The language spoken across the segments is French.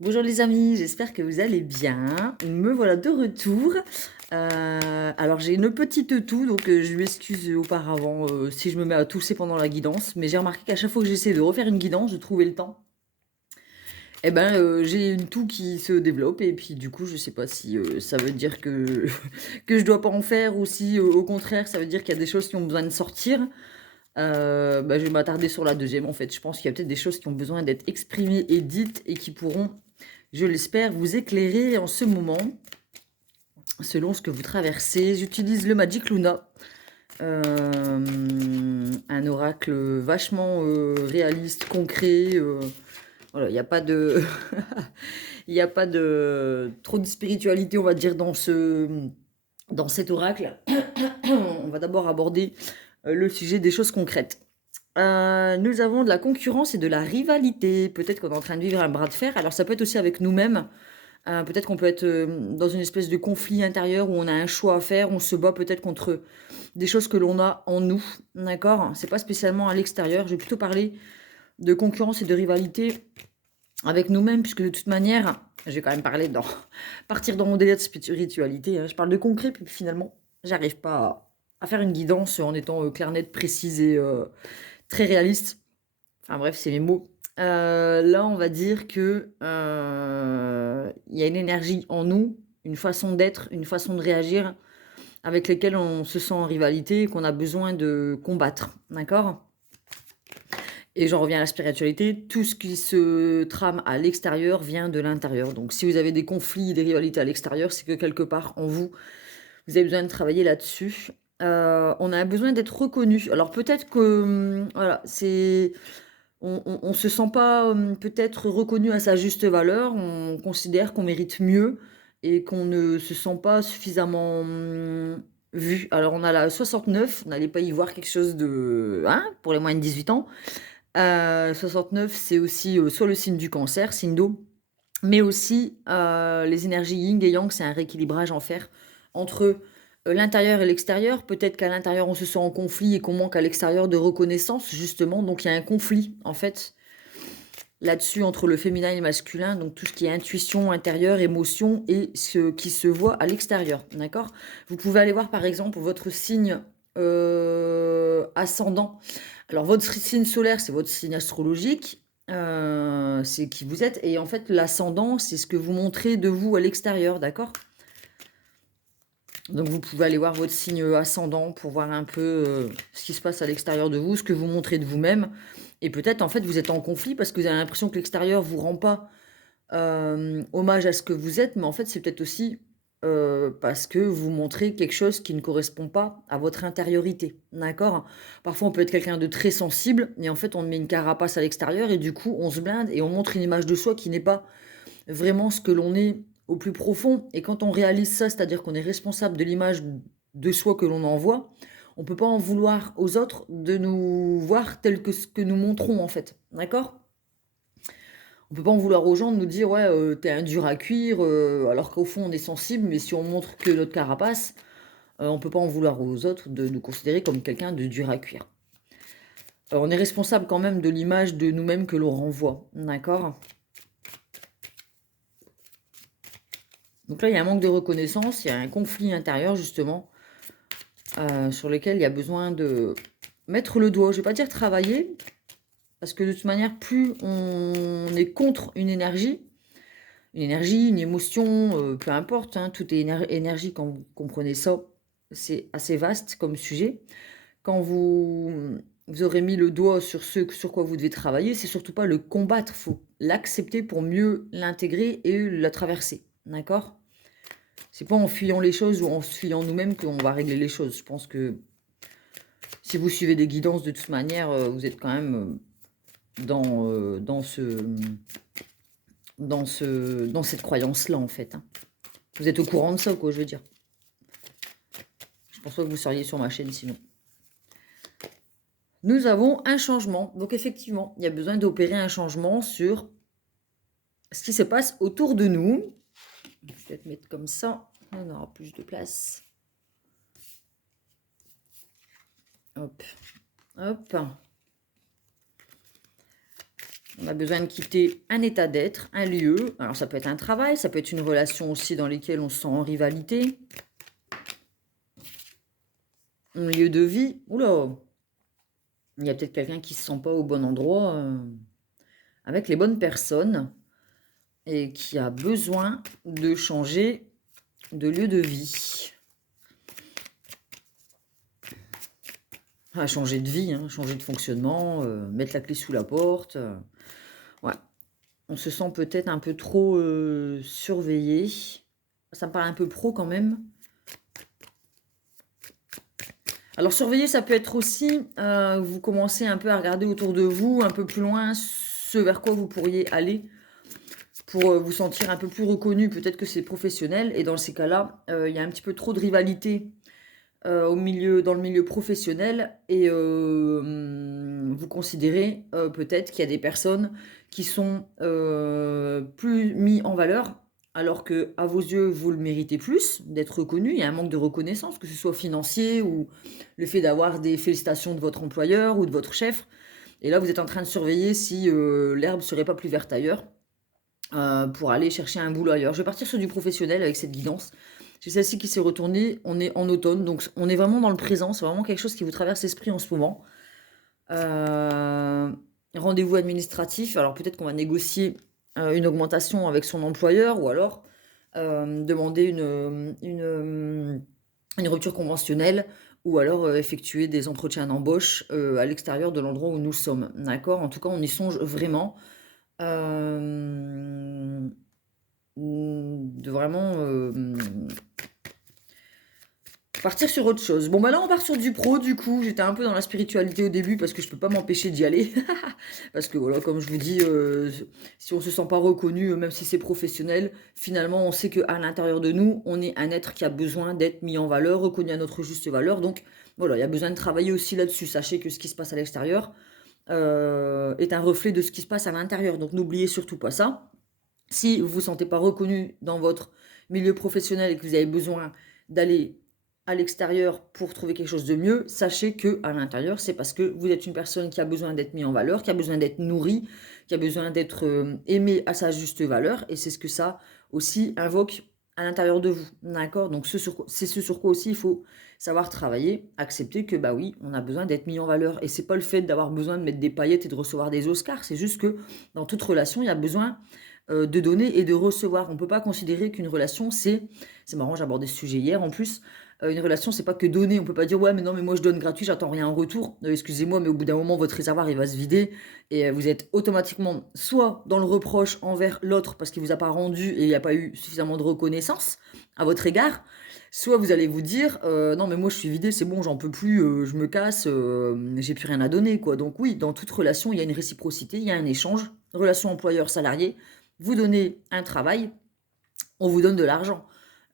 Bonjour les amis, j'espère que vous allez bien. Me voilà de retour. Alors j'ai une petite toux, donc je m'excuse auparavant si je me mets à tousser pendant la guidance. Mais j'ai remarqué qu'à chaque fois que j'essaie de refaire une guidance, de trouver le temps, j'ai une toux qui se développe. Et puis du coup, je sais pas si ça veut dire que, que je dois pas en faire ou si au contraire, ça veut dire qu'il y a des choses qui ont besoin de sortir. Je vais m'attarder sur la deuxième en fait. Je pense qu'il y a peut-être des choses qui ont besoin d'être exprimées et dites et qui pourront, je l'espère, vous éclairer en ce moment, selon ce que vous traversez. J'utilise le Magic Luna, un oracle vachement réaliste, concret. Voilà, il n'y a pas de, il n'y a pas de trop de spiritualité, on va dire, dans cet oracle. On va d'abord aborder le sujet des choses concrètes. Nous avons de la concurrence et de la rivalité. Peut-être qu'on est en train de vivre un bras de fer. Alors ça peut être aussi avec nous-mêmes. Peut-être qu'on peut être dans une espèce de conflit intérieur où on a un choix à faire. On se bat peut-être contre des choses que l'on a en nous. D'accord? C'est pas spécialement à l'extérieur. Je vais plutôt parler de concurrence et de rivalité avec nous-mêmes, puisque de toute manière, je vais quand même partir dans mon délire de spiritualité, hein. Je parle de concret, puis finalement, j'arrive pas à faire une guidance en étant claire, nette, précise et très réaliste. Enfin bref, c'est mes mots. Là, on va dire que il y a une énergie en nous, une façon d'être, une façon de réagir avec lesquelles on se sent en rivalité et qu'on a besoin de combattre. D'accord? Et j'en reviens à la spiritualité. Tout ce qui se trame à l'extérieur vient de l'intérieur. Donc si vous avez des conflits, des rivalités à l'extérieur, c'est que quelque part en vous, vous avez besoin de travailler là-dessus. On a besoin d'être reconnu. Alors peut-être que voilà, on se sent pas peut-être reconnu à sa juste valeur. On considère qu'on mérite mieux et qu'on ne se sent pas suffisamment vu. Alors on a la 69. On n'allait pas y voir quelque chose de pour les moins de 18 ans. 69, c'est aussi soit le signe du cancer, signe d'eau, mais aussi les énergies yin et yang, c'est un rééquilibrage en faire entre l'intérieur et l'extérieur. Peut-être qu'à l'intérieur, on se sent en conflit et qu'on manque à l'extérieur de reconnaissance, justement. Donc il y a un conflit, en fait, là-dessus entre le féminin et le masculin. Donc tout ce qui est intuition intérieure, émotion et ce qui se voit à l'extérieur. D'accord? Vous pouvez aller voir, par exemple, votre signe ascendant. Alors, votre signe solaire, c'est votre signe astrologique. C'est qui vous êtes. Et en fait, l'ascendant, c'est ce que vous montrez de vous à l'extérieur, d'accord? Donc, vous pouvez aller voir votre signe ascendant pour voir un peu ce qui se passe à l'extérieur de vous, ce que vous montrez de vous-même. Et peut-être, en fait, vous êtes en conflit parce que vous avez l'impression que l'extérieur vous rend pas hommage à ce que vous êtes, mais en fait, c'est peut-être aussi parce que vous montrez quelque chose qui ne correspond pas à votre intériorité, d'accord? Parfois, on peut être quelqu'un de très sensible, et en fait, on met une carapace à l'extérieur, et du coup, on se blinde, et on montre une image de soi qui n'est pas vraiment ce que l'on est au plus profond. Et quand on réalise ça, c'est-à-dire qu'on est responsable de l'image de soi que l'on envoie, on ne peut pas en vouloir aux autres de nous voir tel que ce que nous montrons, en fait, d'accord? On peut pas en vouloir aux gens de nous dire ouais t'es un dur à cuire alors qu'au fond on est sensible, mais si on montre que notre carapace, on peut pas en vouloir aux autres de nous considérer comme quelqu'un de dur à cuire. On est responsable quand même de l'image de nous-mêmes que l'on renvoie, d'accord? Donc là il y a un manque de reconnaissance, il y a un conflit intérieur justement sur lequel il y a besoin de mettre le doigt. Je vais pas dire travailler, parce que de toute manière plus on est contre une énergie, une émotion, peu importe, hein, tout est énergie quand vous comprenez ça. C'est assez vaste comme sujet. Quand vous aurez mis le doigt sur ce sur quoi vous devez travailler, c'est surtout pas le combattre, il faut l'accepter pour mieux l'intégrer et la traverser. D'accord? C'est pas en fuyant les choses ou en se fuyant nous-mêmes qu'on va régler les choses. Je pense que si vous suivez des guidances de toute manière, vous êtes quand même dans cette croyance-là, en fait, hein. Vous êtes au courant de ça, quoi, je veux dire. Je pense pas que vous seriez sur ma chaîne sinon. Nous avons un changement. Donc effectivement, il y a besoin d'opérer un changement sur ce qui se passe autour de nous. Je vais peut-être mettre comme ça, on aura plus de place. Hop, hop. On a besoin de quitter un état d'être, un lieu. Alors, ça peut être un travail, ça peut être une relation aussi dans laquelle on se sent en rivalité. Un lieu de vie. Oula, il y a peut-être quelqu'un qui ne se sent pas au bon endroit, avec les bonnes personnes, et qui a besoin de changer de lieu de vie. Changer de vie, hein, changer de fonctionnement, mettre la clé sous la porte. Ouais. On se sent peut-être un peu trop surveillé. Ça me paraît un peu pro quand même. Alors surveiller, ça peut être aussi, vous commencez un peu à regarder autour de vous, un peu plus loin, ce vers quoi vous pourriez aller pour vous sentir un peu plus reconnu. Peut-être que c'est professionnel, et dans ces cas-là, il y a un petit peu trop de rivalité dans le milieu professionnel, et vous considérez peut-être qu'il y a des personnes qui sont plus mis en valeur, alors que à vos yeux, vous le méritez plus, d'être reconnu. Il y a un manque de reconnaissance, que ce soit financier ou le fait d'avoir des félicitations de votre employeur ou de votre chef. Et là, vous êtes en train de surveiller si l'herbe serait pas plus verte ailleurs, pour aller chercher un boulot ailleurs. Je vais partir sur du professionnel avec cette guidance. C'est celle-ci qui s'est retournée. On est en automne, donc on est vraiment dans le présent. C'est vraiment quelque chose qui vous traverse l'esprit en ce moment. Rendez-vous administratif. Alors peut-être qu'on va négocier une augmentation avec son employeur, ou alors demander une rupture conventionnelle, ou alors effectuer des entretiens d'embauche à l'extérieur de l'endroit où nous sommes. D'accord? En tout cas, on y songe vraiment. De vraiment partir sur autre chose. Bon, bah là, on part sur du pro, du coup. J'étais un peu dans la spiritualité au début parce que je peux pas m'empêcher d'y aller. Parce que voilà, comme je vous dis, si on se sent pas reconnu, même si c'est professionnel, finalement, on sait qu'à l'intérieur de nous, on est un être qui a besoin d'être mis en valeur, reconnu à notre juste valeur. Donc, voilà, il y a besoin de travailler aussi là-dessus. Sachez que ce qui se passe à l'extérieur est un reflet de ce qui se passe à l'intérieur. Donc, n'oubliez surtout pas ça. Si vous ne vous sentez pas reconnu dans votre milieu professionnel et que vous avez besoin d'aller à l'extérieur pour trouver quelque chose de mieux, sachez que à l'intérieur, c'est parce que vous êtes une personne qui a besoin d'être mise en valeur, qui a besoin d'être nourrie, qui a besoin d'être aimée à sa juste valeur, et c'est ce que ça aussi invoque à l'intérieur de vous. D'accord? Donc c'est ce sur quoi aussi il faut savoir travailler, accepter que bah oui, on a besoin d'être mis en valeur, et c'est pas le fait d'avoir besoin de mettre des paillettes et de recevoir des Oscars, c'est juste que dans toute relation, il y a besoin de donner et de recevoir. On ne peut pas considérer qu'une relation, c'est marrant, j'ai abordé ce sujet hier en plus, une relation, c'est pas que donner. On peut pas dire, ouais, mais non, mais moi je donne gratuit, j'attends rien en retour. Excusez-moi, mais au bout d'un moment, votre réservoir, il va se vider, et vous êtes automatiquement soit dans le reproche envers l'autre parce qu'il vous a pas rendu et il n'y a pas eu suffisamment de reconnaissance à votre égard, soit vous allez vous dire, non, mais moi je suis vidé, c'est bon, j'en peux plus, je me casse, j'ai plus rien à donner, quoi. Donc oui, dans toute relation, il y a une réciprocité, il y a un échange. Relation employeur-salarié, vous donnez un travail, on vous donne de l'argent.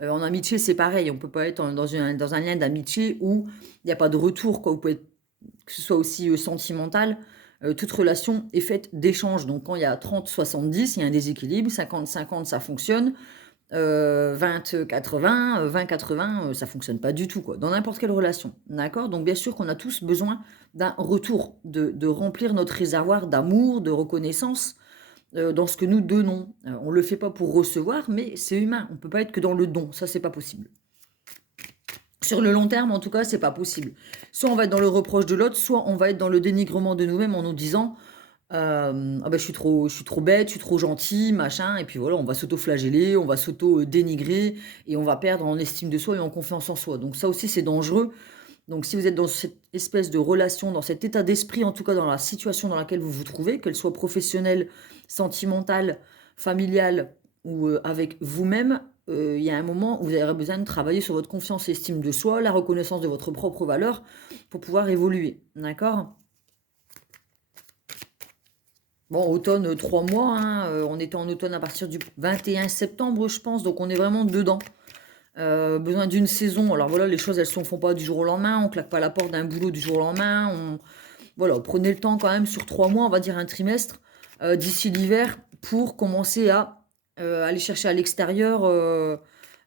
En amitié, c'est pareil. On ne peut pas être dans un lien d'amitié où il n'y a pas de retour, quoi. Vous pouvez que ce soit aussi sentimental. Toute relation est faite d'échanges. Donc, quand il y a 30-70, il y a un déséquilibre. 50-50, ça fonctionne. 20-80, 20-80, ça ne fonctionne pas du tout, quoi, dans n'importe quelle relation. D'accord? Donc, bien sûr qu'on a tous besoin d'un retour, de remplir notre réservoir d'amour, de reconnaissance, dans ce que nous donnons. On ne le fait pas pour recevoir, mais c'est humain. On ne peut pas être que dans le don. Ça, c'est pas possible. Sur le long terme, en tout cas, c'est pas possible. Soit on va être dans le reproche de l'autre, soit on va être dans le dénigrement de nous-mêmes en nous disant ah ben, je suis trop bête, je suis trop gentil, machin. Et puis voilà, on va s'auto-flageller, on va s'auto-dénigrer, et on va perdre en estime de soi et en confiance en soi. Donc ça aussi, c'est dangereux. Donc si vous êtes dans cette espèce de relation, dans cet état d'esprit, en tout cas dans la situation dans laquelle vous vous trouvez, qu'elle soit professionnelle, sentimentale, familiale ou avec vous-même, il y a un moment où vous aurez besoin de travailler sur votre confiance et estime de soi, la reconnaissance de votre propre valeur pour pouvoir évoluer. D'accord? Bon, automne, 3 mois, hein, on était en automne à partir du 21 septembre, je pense, donc on est vraiment dedans. Besoin d'une saison. Alors voilà, les choses, elles ne se font pas du jour au lendemain. On claque pas la porte d'un boulot du jour au lendemain. Voilà, prenez le temps quand même sur 3 mois, on va dire un trimestre, d'ici l'hiver, pour commencer à aller chercher à l'extérieur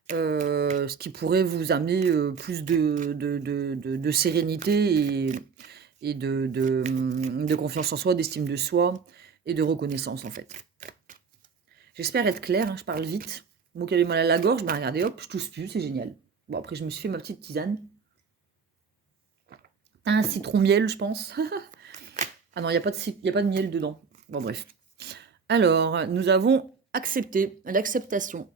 ce qui pourrait vous amener plus de sérénité et de confiance en soi, d'estime de soi, et de reconnaissance, en fait. J'espère être claire, hein, je parle vite. Moi qui avais mal à la gorge, bah regardez, hop, je tousse plus, c'est génial. Bon, après, je me suis fait ma petite tisane. Un citron miel, je pense. Ah non, il n'y a pas de miel dedans. Bon, bref. Alors, nous avons accepté, l'acceptation.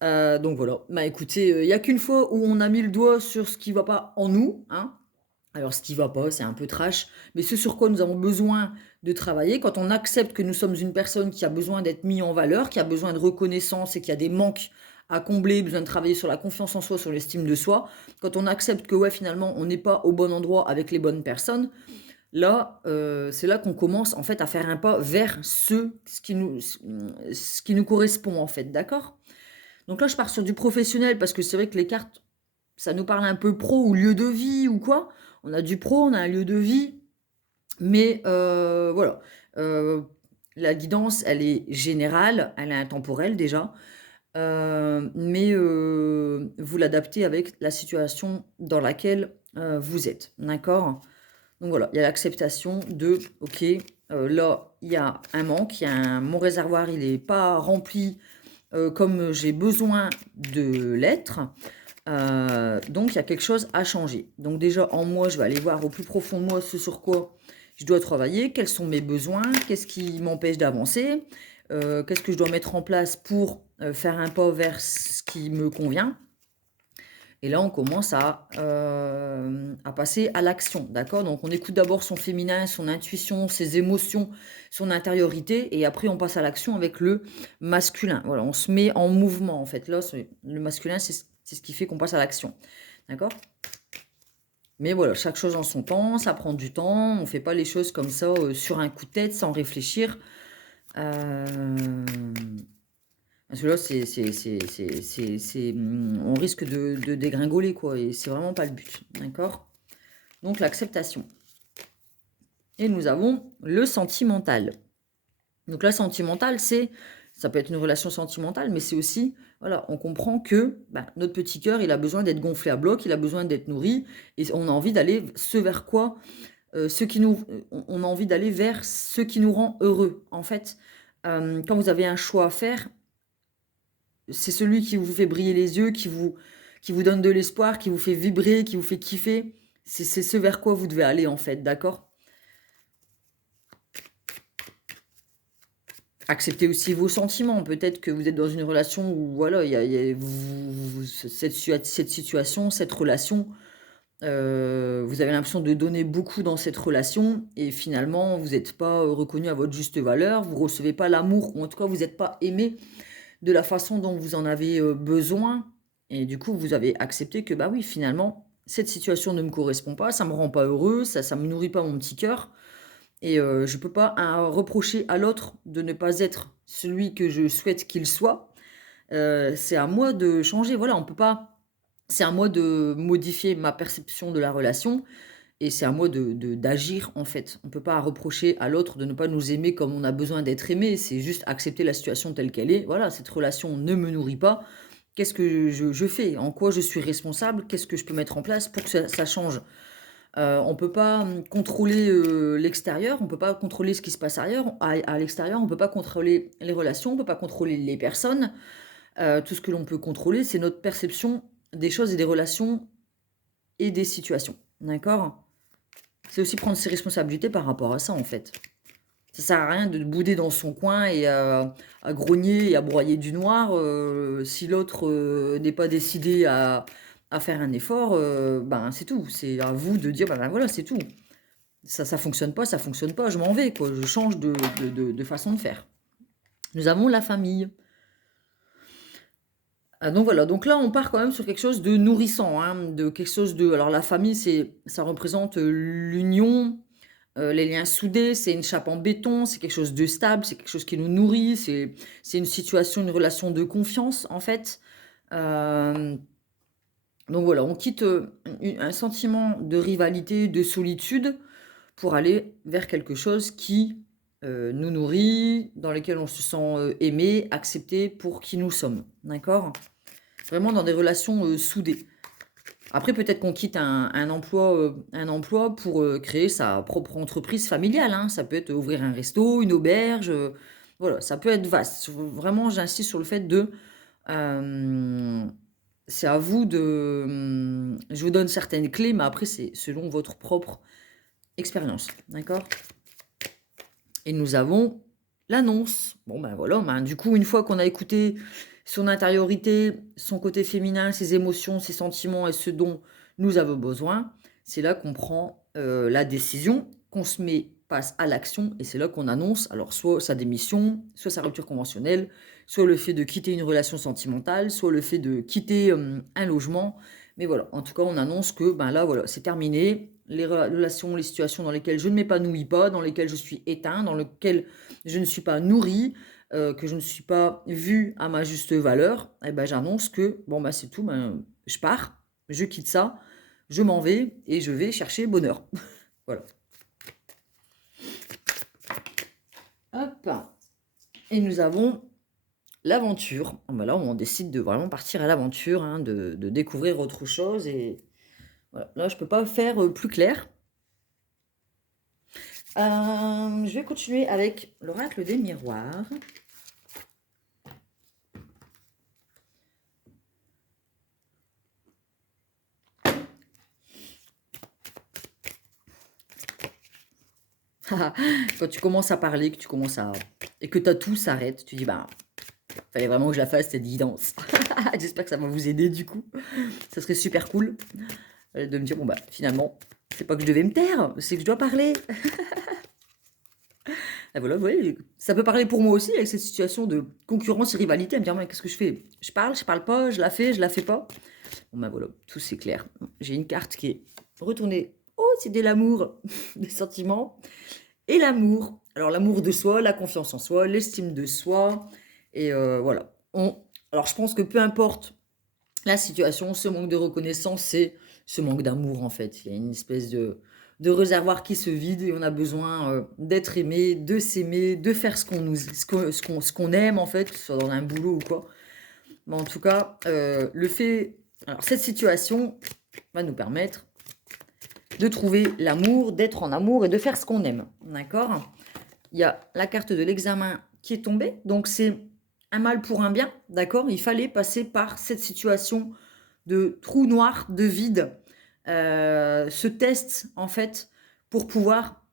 Donc voilà. Bah écoutez, il n'y a qu'une fois où on a mis le doigt sur ce qui ne va pas en nous, hein. Alors, ce qui va pas, c'est un peu trash, mais ce sur quoi nous avons besoin de travailler, quand on accepte que nous sommes une personne qui a besoin d'être mise en valeur, qui a besoin de reconnaissance et qui a des manques à combler, besoin de travailler sur la confiance en soi, sur l'estime de soi, quand on accepte que ouais, finalement, on n'est pas au bon endroit avec les bonnes personnes, là, c'est là qu'on commence en fait à faire un pas vers ce qui nous correspond en fait, d'accord? Donc là, je pars sur du professionnel parce que c'est vrai que les cartes, ça nous parle un peu pro ou lieu de vie ou quoi. On a du pro, on a un lieu de vie, mais voilà. La guidance, elle est générale, elle est intemporelle déjà, mais vous l'adaptez avec la situation dans laquelle vous êtes, d'accord? Donc voilà, il y a l'acceptation de, ok, là, il y a un manque, mon réservoir, il n'est pas rempli comme j'ai besoin de l'être. Donc, il y a quelque chose à changer. Donc déjà, en moi, je vais aller voir au plus profond de moi ce sur quoi je dois travailler, quels sont mes besoins, qu'est-ce qui m'empêche d'avancer, qu'est-ce que je dois mettre en place pour faire un pas vers ce qui me convient. Et là, on commence à passer à l'action, d'accord? Donc, on écoute d'abord son féminin, son intuition, ses émotions, son intériorité, et après, on passe à l'action avec le masculin. Voilà, on se met en mouvement, en fait. Là, le masculin, c'est ce qui fait qu'on passe à l'action, d'accord? Mais voilà, chaque chose en son temps, ça prend du temps, on ne fait pas les choses comme ça sur un coup de tête, sans réfléchir. Parce que là, on risque de dégringoler, quoi, et c'est vraiment pas le but, d'accord? Donc, l'acceptation. Et nous avons le sentimental. Donc, la sentimentale, ça peut être une relation sentimentale, mais c'est aussi, voilà, on comprend que notre petit cœur, il a besoin d'être gonflé à bloc, il a besoin d'être nourri, et on a envie d'aller vers quoi on a envie d'aller vers ce qui nous rend heureux. En fait, quand vous avez un choix à faire, c'est celui qui vous fait briller les yeux, qui vous donne de l'espoir, qui vous fait vibrer, qui vous fait kiffer. C'est ce vers quoi vous devez aller, en fait, d'accord? Acceptez aussi vos sentiments. Peut-être que vous êtes dans une relation où, voilà, cette situation, cette relation, vous avez l'impression de donner beaucoup dans cette relation et finalement, vous n'êtes pas reconnu à votre juste valeur, vous ne recevez pas l'amour, ou en tout cas, vous n'êtes pas aimé de la façon dont vous en avez besoin. Et du coup, vous avez accepté que, bah oui, finalement, cette situation ne me correspond pas, ça ne me rend pas heureux, ça ne me nourrit pas mon petit cœur. Et je ne peux pas reprocher à l'autre de ne pas être celui que je souhaite qu'il soit. C'est à moi de changer. Voilà, on peut pas. C'est à moi de modifier ma perception de la relation et c'est à moi d'agir en fait. On ne peut pas reprocher à l'autre de ne pas nous aimer comme on a besoin d'être aimé. C'est juste accepter la situation telle qu'elle est. Voilà, cette relation ne me nourrit pas. Qu'est-ce que je fais? En quoi je suis responsable? Qu'est-ce que je peux mettre en place pour que ça change? On ne peut pas contrôler l'extérieur, on ne peut pas contrôler ce qui se passe à l'extérieur, on ne peut pas contrôler les relations, on ne peut pas contrôler les personnes. Tout ce que l'on peut contrôler, c'est notre perception des choses et des relations et des situations. D'accord? C'est aussi prendre ses responsabilités par rapport à ça, en fait. Ça sert à rien de bouder dans son coin et à grogner et à broyer du noir si l'autre n'est pas décidé à faire un effort, c'est tout. C'est à vous de dire, voilà, c'est tout. Ça fonctionne pas, ça fonctionne pas, je m'en vais, quoi. Je change de façon de faire. Nous avons la famille. Donc voilà, donc là on part quand même sur quelque chose de nourrissant, hein, de quelque chose de. Alors la famille, ça représente l'union, les liens soudés, c'est une chape en béton, c'est quelque chose de stable, c'est quelque chose qui nous nourrit, c'est une situation, une relation de confiance en fait. Euh, donc voilà, on quitte un sentiment de rivalité, de solitude, pour aller vers quelque chose qui nous nourrit, dans lequel on se sent aimé, accepté pour qui nous sommes. D'accord? Vraiment dans des relations soudées. Après, peut-être qu'on quitte un emploi pour créer sa propre entreprise familiale, hein. Ça peut être ouvrir un resto, une auberge. Voilà, ça peut être vaste. Vraiment, j'insiste sur le fait de... euh, c'est à vous de... je vous donne certaines clés, mais après, c'est selon votre propre expérience. D'accord? Et nous avons l'annonce. Bon, ben voilà, ben, du coup, une fois qu'on a écouté son intériorité, son côté féminin, ses émotions, ses sentiments et ce dont nous avons besoin, c'est là qu'on prend la décision, qu'on se met, passe à l'action, et c'est là qu'on annonce, alors soit sa démission, soit sa rupture conventionnelle, soit le fait de quitter une relation sentimentale, soit le fait de quitter un logement. Mais voilà, en tout cas, on annonce que ben là, voilà, c'est terminé. Les relations, les situations dans lesquelles je ne m'épanouis pas, dans lesquelles je suis éteint, dans lesquelles je ne suis pas nourri, que je ne suis pas vu à ma juste valeur, eh ben, j'annonce que bon, bah, c'est tout, ben, je pars, je quitte ça, je m'en vais et je vais chercher bonheur. Voilà. Hop. Et nous avons l'aventure. Ben là, on décide de vraiment partir à l'aventure, hein, de découvrir autre chose. Et voilà. Là, je ne peux pas faire plus clair. Je vais continuer avec l'oracle des miroirs. Quand tu commences à parler, que tu commences à... et que tout s'arrête, tu dis, bah, fallait vraiment que je la fasse, cette guidance. J'espère que ça va vous aider, du coup. Ça serait super cool de me dire, bon, bah, finalement, c'est pas que je devais me taire, c'est que je dois parler. Et voilà, vous voyez, ça peut parler pour moi aussi, avec cette situation de concurrence et rivalité, à me dire, mais qu'est-ce que je fais? Je parle pas, je la fais pas. Bon, bah voilà, tout c'est clair. J'ai une carte qui est retournée. Oh, c'est de l'amour, des sentiments. Et l'amour. Alors l'amour de soi, la confiance en soi, l'estime de soi. Et voilà. Alors je pense que peu importe la situation, ce manque de reconnaissance, c'est ce manque d'amour en fait. Il y a une espèce de réservoir qui se vide et on a besoin d'être aimé, de s'aimer, de faire ce qu'on aime en fait, que ce soit dans un boulot ou quoi. Mais en tout cas, le fait... Alors cette situation va nous permettre de trouver l'amour, d'être en amour et de faire ce qu'on aime. D'accord? Il y a la carte de l'examen qui est tombée. Donc, c'est un mal pour un bien. D'accord? Il fallait passer par cette situation de trou noir, de vide. Ce test, en fait, pour pouvoir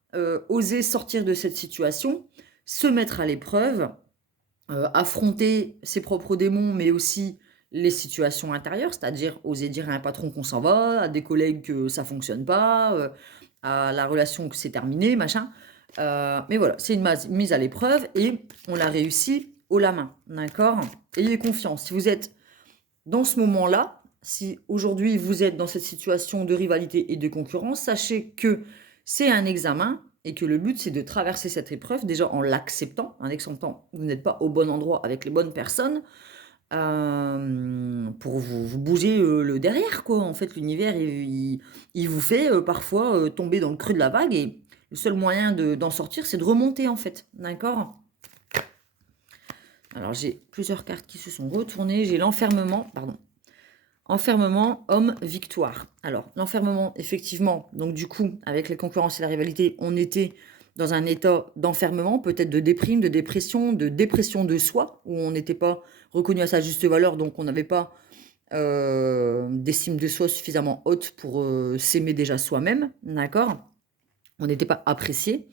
oser sortir de cette situation, se mettre à l'épreuve, affronter ses propres démons, mais aussi les situations intérieures, c'est-à-dire oser dire à un patron qu'on s'en va, à des collègues que ça fonctionne pas, à la relation que c'est terminé, machin. Mais voilà, c'est une mise à l'épreuve et on l'a réussi haut la main, d'accord? Ayez confiance. Si vous êtes dans ce moment-là, si aujourd'hui vous êtes dans cette situation de rivalité et de concurrence, sachez que c'est un examen et que le but c'est de traverser cette épreuve déjà en l'acceptant, en acceptant que vous n'êtes pas au bon endroit avec les bonnes personnes, pour vous bouger le derrière, quoi. En fait, l'univers, il vous fait parfois tomber dans le creux de la vague et le seul moyen d'en sortir, c'est de remonter, en fait. D'accord? Alors, j'ai plusieurs cartes qui se sont retournées. J'ai l'enfermement, pardon. Enfermement, homme, victoire. Alors, l'enfermement, effectivement, donc du coup, avec les concurrences et la rivalité, on était dans un état d'enfermement, peut-être de déprime, de dépression de soi, où on n'était pas reconnu à sa juste valeur, donc on n'avait pas d'estime de soi suffisamment haute pour s'aimer déjà soi-même, d'accord? On n'était pas apprécié.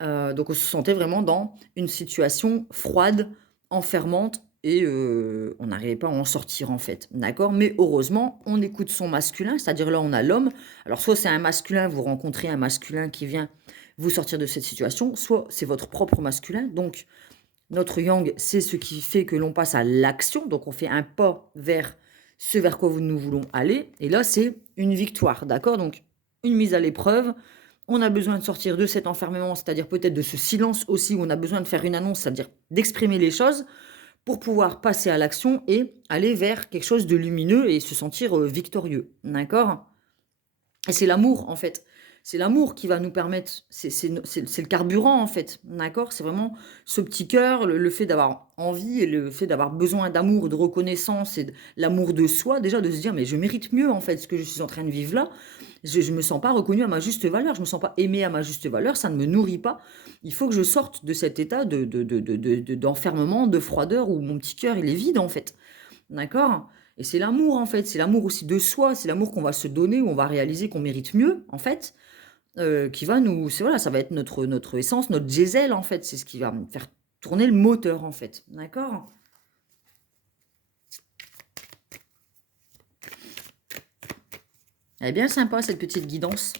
Donc on se sentait vraiment dans une situation froide, enfermante, et on n'arrivait pas à en sortir en fait, d'accord? Mais heureusement, on écoute son masculin, c'est-à-dire là on a l'homme. Alors soit c'est un masculin, vous rencontrez un masculin qui vient vous sortir de cette situation, soit c'est votre propre masculin. Donc notre yang, c'est ce qui fait que l'on passe à l'action, donc on fait un pas vers ce vers quoi nous voulons aller, et là c'est une victoire, d'accord? Donc une mise à l'épreuve, on a besoin de sortir de cet enfermement, c'est-à-dire peut-être de ce silence aussi, où on a besoin de faire une annonce, c'est-à-dire d'exprimer les choses pour pouvoir passer à l'action et aller vers quelque chose de lumineux et se sentir victorieux. D'accord? Et c'est l'amour, en fait. c'est l'amour qui va nous permettre, c'est le carburant en fait, d'accord? C'est vraiment ce petit cœur, le fait d'avoir envie et le fait d'avoir besoin d'amour, de reconnaissance et l'amour de soi, déjà de se dire, mais je mérite mieux en fait ce que je suis en train de vivre là. Je me sens pas reconnue à ma juste valeur, je me sens pas aimée à ma juste valeur, ça ne me nourrit pas. Il faut que je sorte de cet état d'enfermement, de froideur où mon petit cœur il est vide en fait, d'accord? Et c'est l'amour en fait, c'est l'amour aussi de soi, c'est l'amour qu'on va se donner, où on va réaliser qu'on mérite mieux en fait, qui va nous, c'est voilà, ça va être notre essence, notre diesel en fait, c'est ce qui va me faire tourner le moteur en fait, d'accord? Elle est bien sympa cette petite guidance.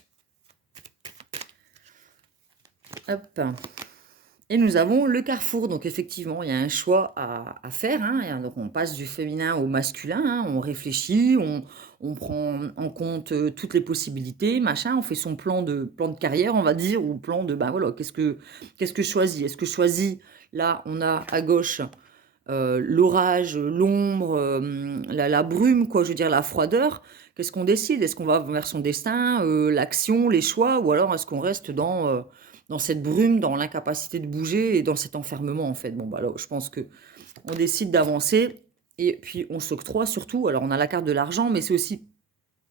Hop. Et nous avons le carrefour, donc effectivement, il y a un choix à faire, hein, et donc on passe du féminin au masculin, hein, on réfléchit, on prend en compte toutes les possibilités, machin, on fait son plan de carrière, on va dire, ou plan de, ben voilà, qu'est-ce que je choisis? Est-ce que je choisis, là, on a à gauche l'orage, l'ombre, la brume, quoi, je veux dire, la froideur. Qu'est-ce qu'on décide? Est-ce qu'on va vers son destin, l'action, les choix, ou alors est-ce qu'on reste dans cette brume, dans l'incapacité de bouger et dans cet enfermement, en fait? Bon, bah là, je pense que on décide d'avancer et puis on s'octroie surtout. Alors, on a la carte de l'argent, mais c'est aussi,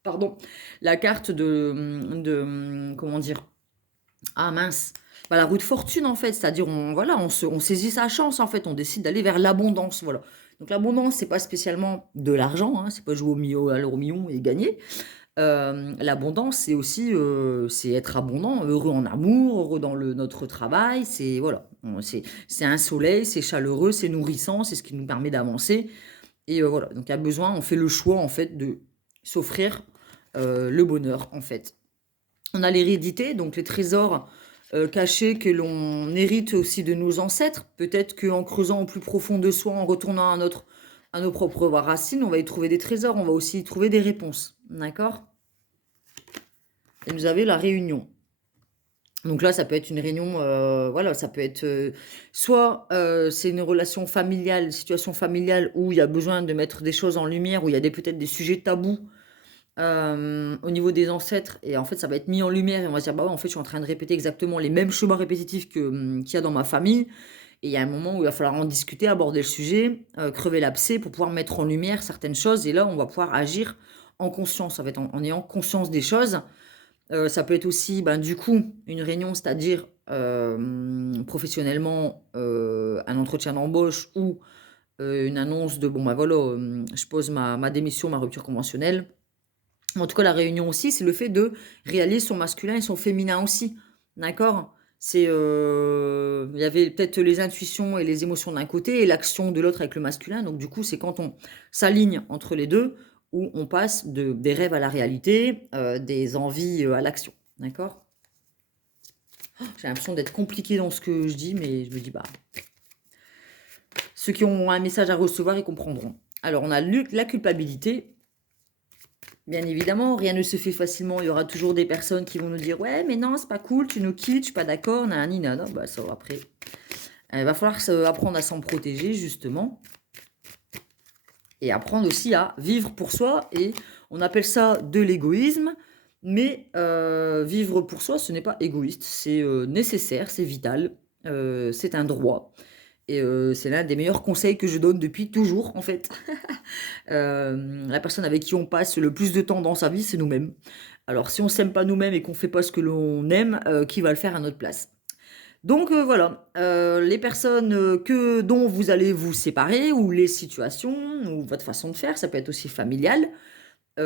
pardon, la carte comment dire? Ah mince, bah, la roue de fortune en fait, c'est-à-dire voilà, on saisit sa chance en fait, on décide d'aller vers l'abondance, voilà. Donc l'abondance, c'est pas spécialement de l'argent, hein, c'est pas jouer à l'euro million et gagner. L'abondance, c'est aussi c'est être abondant, heureux en amour, heureux dans notre travail, c'est voilà, c'est un soleil, c'est chaleureux, c'est nourrissant, c'est ce qui nous permet d'avancer. Et voilà, donc il y a besoin, on fait le choix en fait de s'offrir le bonheur en fait. On a l'hérédité, donc les trésors cachés que l'on hérite aussi de nos ancêtres. Peut-être qu'en creusant au plus profond de soi, en retournant à nos propres racines, on va y trouver des trésors, on va aussi y trouver des réponses. D'accord? Et vous avez la réunion. Donc là, ça peut être une réunion, voilà, ça peut être soit c'est une relation familiale, une situation familiale où il y a besoin de mettre des choses en lumière, où il y a peut-être des sujets tabous au niveau des ancêtres, et en fait, ça va être mis en lumière, et on va se dire, bah ouais, en fait, je suis en train de répéter exactement les mêmes chemins répétitifs qu'il y a dans ma famille, et il y a un moment où il va falloir en discuter, aborder le sujet, crever l'abcès pour pouvoir mettre en lumière certaines choses, et là, on va pouvoir agir en conscience, en fait, en ayant conscience des choses. Ça peut être aussi, ben, du coup, une réunion, c'est-à-dire professionnellement, un entretien d'embauche ou une annonce de, bon, ben voilà, je pose ma démission, ma rupture conventionnelle. En tout cas, la réunion aussi, c'est le fait de réaliser son masculin et son féminin aussi. D'accord? Il y avait peut-être les intuitions et les émotions d'un côté et l'action de l'autre avec le masculin. Donc, du coup, c'est quand on s'aligne entre les deux où on passe des rêves à la réalité, des envies à l'action. D'accord? J'ai l'impression d'être compliqué dans ce que je dis, mais je me dis, bah, ceux qui ont un message à recevoir, ils comprendront. Alors, on a la culpabilité. Bien évidemment, rien ne se fait facilement. Il y aura toujours des personnes qui vont nous dire, ouais, mais non, c'est pas cool, tu nous quittes, je suis pas d'accord, nanani, nana. Bah, ça, après, il va falloir apprendre à s'en protéger, justement. Et apprendre aussi à vivre pour soi. Et on appelle ça de l'égoïsme. Mais vivre pour soi, ce n'est pas égoïste. C'est nécessaire, c'est vital. C'est un droit. Et c'est l'un des meilleurs conseils que je donne depuis toujours, en fait. La personne avec qui on passe le plus de temps dans sa vie, c'est nous-mêmes. Alors, si on s'aime pas nous-mêmes et qu'on fait pas ce que l'on aime, qui va le faire à notre place? Donc voilà, les personnes dont vous allez vous séparer, ou les situations, ou votre façon de faire, ça peut être aussi familial, bah,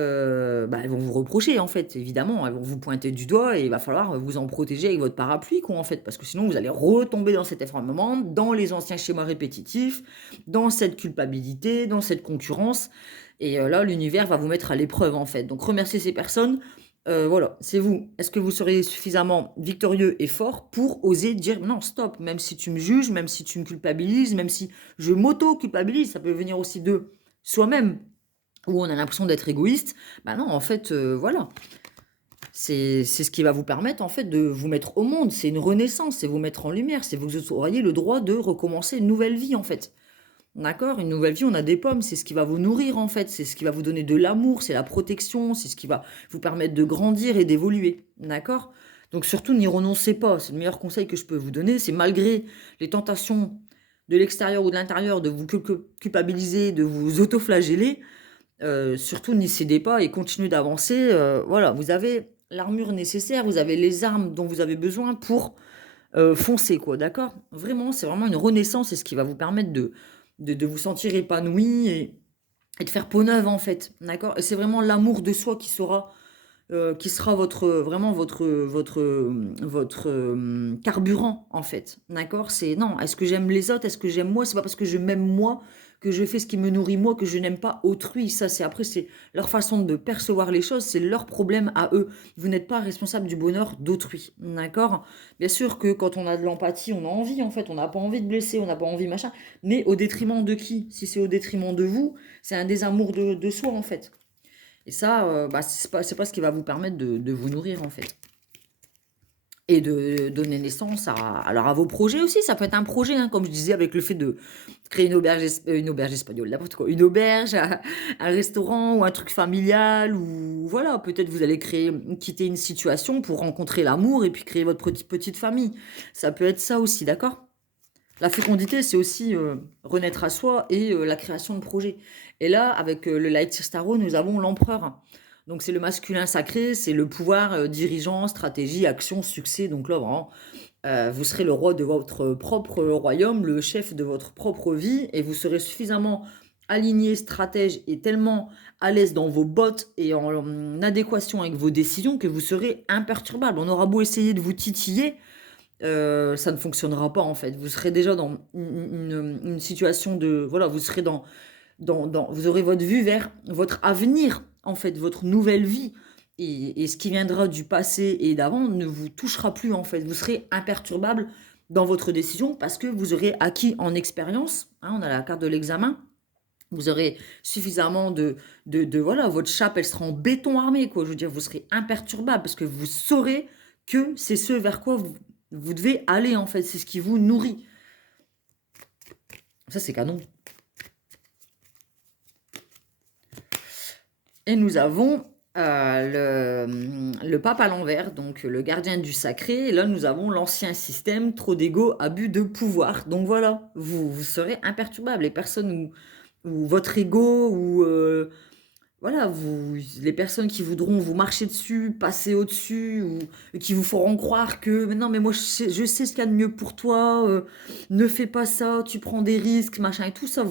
elles vont vous reprocher en fait, évidemment, elles vont vous pointer du doigt et il va falloir vous en protéger avec votre parapluie, quoi, en fait, parce que sinon vous allez retomber dans cet effondrement, dans les anciens schémas répétitifs, dans cette culpabilité, dans cette concurrence, et là l'univers va vous mettre à l'épreuve en fait. Donc remerciez ces personnes. Voilà, c'est vous. Est-ce que vous serez suffisamment victorieux et fort pour oser dire non, stop, même si tu me juges, même si tu me culpabilises, même si je m'auto-culpabilise, ça peut venir aussi de soi-même, où on a l'impression d'être égoïste. Bah non, en fait, voilà. C'est ce qui va vous permettre, en fait, de vous mettre au monde. C'est une renaissance, c'est vous mettre en lumière, c'est vous auriez le droit de recommencer une nouvelle vie, en fait. D'accord? Une nouvelle vie, on a des pommes, c'est ce qui va vous nourrir en fait, c'est ce qui va vous donner de l'amour, c'est la protection, c'est ce qui va vous permettre de grandir et d'évoluer. D'accord? Donc surtout, n'y renoncez pas. C'est le meilleur conseil que je peux vous donner. C'est malgré les tentations de l'extérieur ou de l'intérieur de vous culpabiliser, de vous autoflageller, surtout n'y cédez pas et continuez d'avancer. Voilà, vous avez l'armure nécessaire, vous avez les armes dont vous avez besoin pour foncer, quoi, d'accord? Vraiment, c'est vraiment une renaissance, c'est ce qui va vous permettre de vous sentir épanoui et de faire peau neuve, en fait, d'accord? Et c'est vraiment l'amour de soi qui sera vraiment votre carburant, en fait, d'accord? C'est non, est-ce que j'aime les autres? Est-ce que j'aime moi? C'est pas parce que je m'aime moi que je fais ce qui me nourrit moi que je n'aime pas autrui. Ça, c'est après, c'est leur façon de percevoir les choses, c'est leur problème à eux. Vous n'êtes pas responsable du bonheur d'autrui, d'accord? Bien sûr que quand on a de l'empathie, on a envie, en fait, on n'a pas envie de blesser, on n'a pas envie, machin, mais au détriment de qui? Si c'est au détriment de vous, c'est un désamour de soi, en fait. Et ça, bah, c'est pas ce qui va vous permettre de vous nourrir, en fait. Et de donner naissance alors à vos projets aussi. Ça peut être un projet, hein, comme je disais, avec le fait de créer une auberge espagnole, n'importe quoi. Une auberge, un restaurant ou un truc familial. Ou voilà, peut-être vous allez quitter une situation pour rencontrer l'amour et puis créer votre petite famille. Ça peut être ça aussi, d'accord? La fécondité, c'est aussi renaître à soi et la création de projets. Et là, avec le Light Tarot, nous avons l'empereur. Donc c'est le masculin sacré, c'est le pouvoir dirigeant, stratégie, action, succès. Donc là, vraiment, vous serez le roi de votre propre royaume, le chef de votre propre vie, et vous serez suffisamment aligné, stratège et tellement à l'aise dans vos bottes et en adéquation avec vos décisions que vous serez imperturbable. On aura beau essayer de vous titiller, ça ne fonctionnera pas en fait. Vous serez déjà dans une situation de... Voilà, vous serez vous aurez votre vue vers votre avenir, en fait, votre nouvelle vie. Et ce qui viendra du passé et d'avant ne vous touchera plus, en fait. Vous serez imperturbable dans votre décision parce que vous aurez acquis en expérience. Hein, on a la carte de l'examen. Vous aurez suffisamment voilà, votre chape, elle sera en béton armé, quoi. Je veux dire, vous serez imperturbable parce que vous saurez que c'est ce vers quoi vous devez aller, en fait. C'est ce qui vous nourrit. Ça, c'est canon. Et nous avons le pape à l'envers, donc le gardien du sacré. Et là, nous avons l'ancien système, trop d'ego, abus de pouvoir. Donc voilà, vous serez imperturbable. Les personnes où votre ego, ou voilà, les personnes qui voudront vous marcher dessus, passer au-dessus, ou qui vous feront croire que mais non, mais moi je sais ce qu'il y a de mieux pour toi, ne fais pas ça, tu prends des risques, machin et tout ça,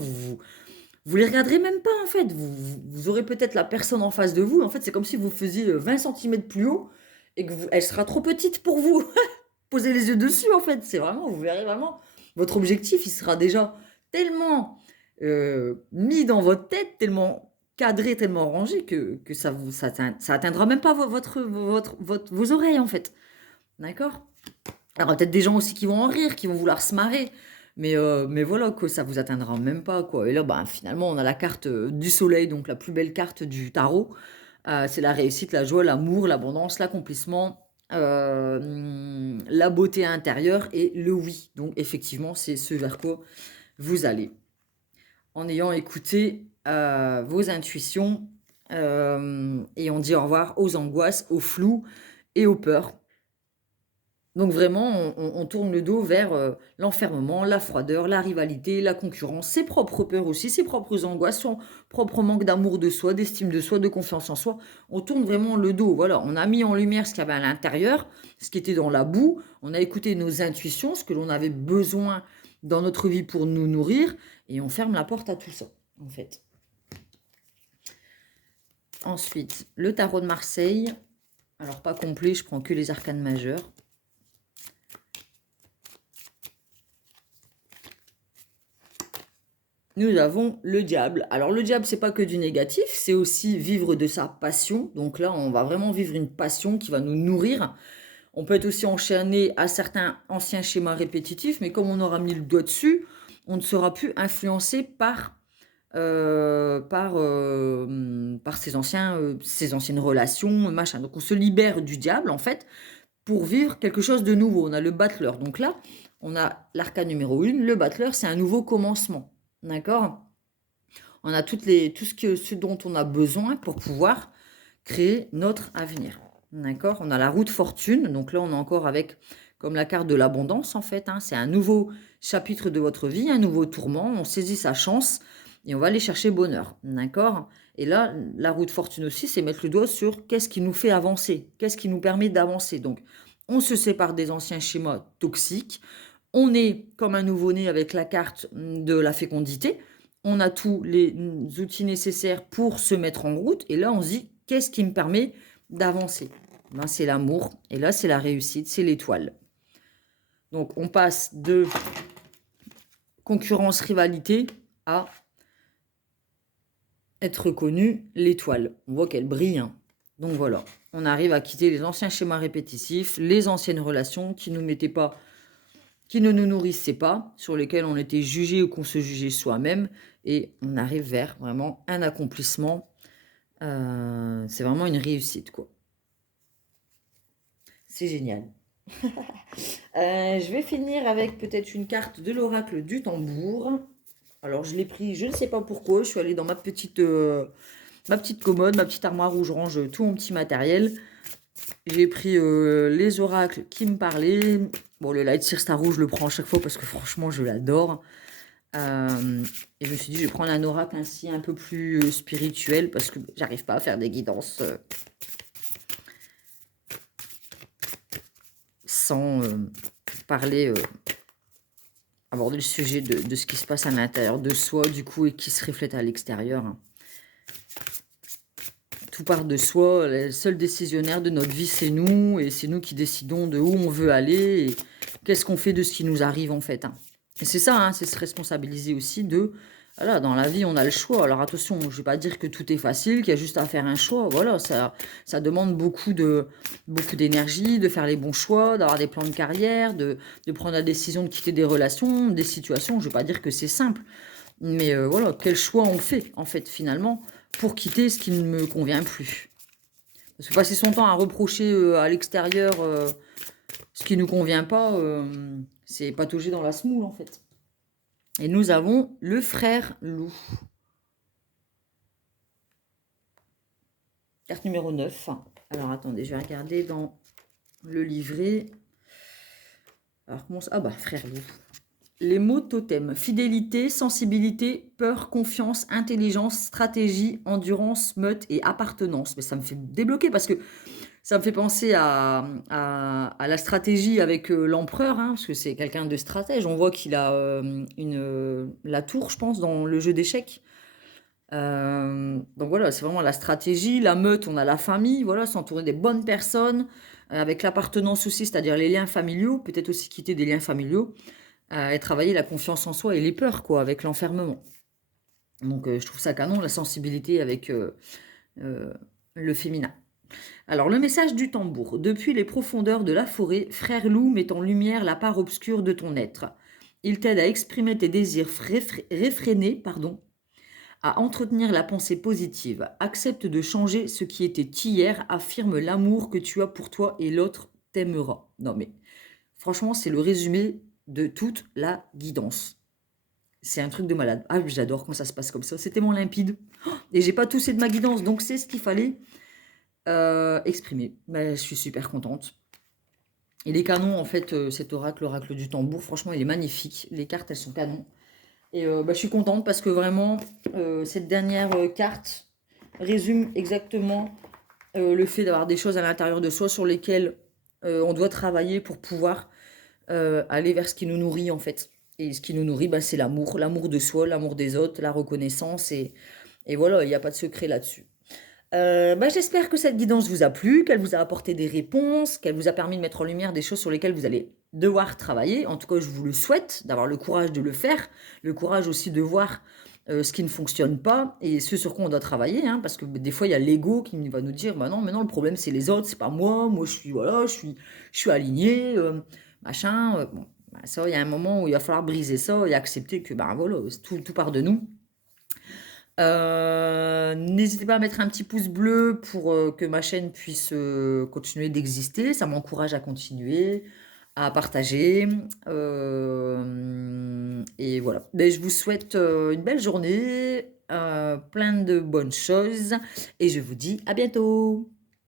vous les regarderez même pas en fait. Vous aurez peut-être la personne en face de vous. En fait, c'est comme si vous faisiez 20 centimètres plus haut et que elle sera trop petite pour vous. Posez les yeux dessus en fait. C'est vraiment, vous verrez vraiment. Votre objectif, il sera déjà tellement mis dans votre tête, tellement cadré, tellement rangé que ça atteindra même pas vos oreilles en fait. D'accord? Alors, peut-être des gens aussi qui vont en rire, qui vont vouloir se marrer. Mais voilà, quoi, ça vous atteindra même pas, quoi. Et là, bah, finalement, on a la carte du soleil, donc la plus belle carte du tarot. C'est la réussite, la joie, l'amour, l'abondance, l'accomplissement, la beauté intérieure et le oui. Donc, effectivement, c'est ce vers quoi vous allez. En ayant écouté vos intuitions, et on dit au revoir aux angoisses, aux flous et aux peurs. Donc vraiment, on tourne le dos vers l'enfermement, la froideur, la rivalité, la concurrence, ses propres peurs aussi, ses propres angoisses, son propre manque d'amour de soi, d'estime de soi, de confiance en soi. On tourne vraiment le dos. Voilà, on a mis en lumière ce qu'il y avait à l'intérieur, ce qui était dans la boue. On a écouté nos intuitions, ce que l'on avait besoin dans notre vie pour nous nourrir, et on ferme la porte à tout ça, en fait. Ensuite, le tarot de Marseille. Alors, pas complet, je prends que les arcanes majeures. Nous avons le diable. Alors le diable, c'est pas que du négatif, c'est aussi vivre de sa passion. Donc là, on va vraiment vivre une passion qui va nous nourrir. On peut être aussi enchaîné à certains anciens schémas répétitifs, mais comme on aura mis le doigt dessus, on ne sera plus influencé par ces anciennes relations, machin. Donc on se libère du diable, en fait, pour vivre quelque chose de nouveau. On a le battleur. Donc là, on a l'arcane numéro 1. Le battleur, c'est un nouveau commencement. d'accord? On a ce dont on a besoin pour pouvoir créer notre avenir, d'accord? On a la roue de fortune, donc là, on est encore avec, comme la carte de l'abondance, en fait, hein, c'est un nouveau chapitre de votre vie, un nouveau tourment, on saisit sa chance et on va aller chercher bonheur, d'accord? Et là, la roue de fortune aussi, c'est mettre le doigt sur qu'est-ce qui nous fait avancer, qu'est-ce qui nous permet d'avancer. Donc, on se sépare des anciens schémas toxiques, on est comme un nouveau-né avec la carte de la fécondité. On a tous les outils nécessaires pour se mettre en route. Et là, on se dit, qu'est-ce qui me permet d'avancer? Ben, c'est l'amour. Et là, c'est la réussite, c'est l'étoile. Donc, on passe de concurrence, rivalité à être reconnu, l'étoile. On voit qu'elle brille, hein. Donc voilà, on arrive à quitter les anciens schémas répétitifs, les anciennes relations qui nous mettaient pas, qui ne nous nourrissaient pas, sur lesquelles on était jugé ou qu'on se jugeait soi-même, et on arrive vers vraiment un accomplissement. C'est vraiment une réussite, quoi. C'est génial. Je vais finir avec peut-être une carte de l'oracle du tambour. Alors, je l'ai pris, je ne sais pas pourquoi. Je suis allée dans ma petite commode, ma petite armoire où je range tout mon petit matériel. J'ai pris les oracles qui me parlaient. Bon, le Light Seer Star Rouge, je le prends à chaque fois parce que franchement, je l'adore. Et je me suis dit, je vais prendre un oracle ainsi un peu plus spirituel parce que j'arrive pas à faire des guidances sans parler, aborder le sujet de ce qui se passe à l'intérieur de soi, du coup, et qui se reflète à l'extérieur, hein. Tout part de soi, le seul décisionnaire de notre vie, c'est nous, et c'est nous qui décidons de où on veut aller, et qu'est-ce qu'on fait de ce qui nous arrive, en fait, hein. Et c'est ça, hein, c'est se responsabiliser aussi de... Voilà, dans la vie, on a le choix. Alors attention, je ne vais pas dire que tout est facile, qu'il y a juste à faire un choix. Voilà, ça demande beaucoup d'énergie, de faire les bons choix, d'avoir des plans de carrière, de prendre la décision de quitter des relations, des situations. Je ne vais pas dire que c'est simple. Mais voilà, quel choix on fait, en fait, finalement, pour quitter ce qui ne me convient plus. Parce que passer son temps à reprocher à l'extérieur ce qui ne nous convient pas, c'est patauger dans la semoule, en fait. Et nous avons le frère loup. Carte numéro 9. Alors, attendez, je vais regarder dans le livret. Alors, comment ça... Ah bah, frère loup. Les mots totems: fidélité, sensibilité, peur, confiance, intelligence, stratégie, endurance, meute et appartenance. Mais ça me fait débloquer parce que ça me fait penser à la stratégie avec l'empereur, hein, parce que c'est quelqu'un de stratège. On voit qu'il a la tour, je pense, dans le jeu d'échecs. Donc voilà, c'est vraiment la stratégie. La meute, on a la famille, voilà, s'entourer des bonnes personnes, avec l'appartenance aussi, c'est-à-dire les liens familiaux, peut-être aussi quitter des liens familiaux, et travailler la confiance en soi et les peurs, quoi, avec l'enfermement. Donc je trouve ça canon, la sensibilité avec le féminin. Alors, le message du tambour. Depuis les profondeurs de la forêt, frère loup met en lumière la part obscure de ton être. Il t'aide à exprimer tes désirs réfrénés, à entretenir la pensée positive. Accepte de changer ce qui était hier, affirme l'amour que tu as pour toi et l'autre t'aimera. Non mais, franchement, c'est le résumé de toute la guidance. C'est un truc de malade. Ah, j'adore quand ça se passe comme ça. C'était mon limpide. Et j'ai pas toussé de ma guidance, donc c'est ce qu'il fallait exprimer. Ben, je suis super contente. Il est canon, en fait, cet oracle, l'oracle du tambour. Franchement, il est magnifique. Les cartes, elles sont canon. Et je suis contente parce que vraiment, cette dernière carte résume exactement le fait d'avoir des choses à l'intérieur de soi sur lesquelles on doit travailler pour pouvoir aller vers ce qui nous nourrit, en fait. Et ce qui nous nourrit, c'est l'amour de soi, l'amour des autres, la reconnaissance. Et voilà, il n'y a pas de secret là-dessus. J'espère que cette guidance vous a plu, qu'elle vous a apporté des réponses, qu'elle vous a permis de mettre en lumière des choses sur lesquelles vous allez devoir travailler. En tout cas, je vous le souhaite, d'avoir le courage de le faire, le courage aussi de voir ce qui ne fonctionne pas et ce sur quoi on doit travailler, hein, parce que des fois, il y a l'ego qui va nous dire, bah non, mais non, le problème, c'est les autres, c'est pas moi, moi, je suis aligné, machin. Bon, ça, il y a un moment où il va falloir briser ça et accepter que, voilà, tout part de nous. N'hésitez pas à mettre un petit pouce bleu pour que ma chaîne puisse continuer d'exister. Ça m'encourage à continuer, à partager. Et voilà. Mais je vous souhaite une belle journée, plein de bonnes choses, et je vous dis à bientôt.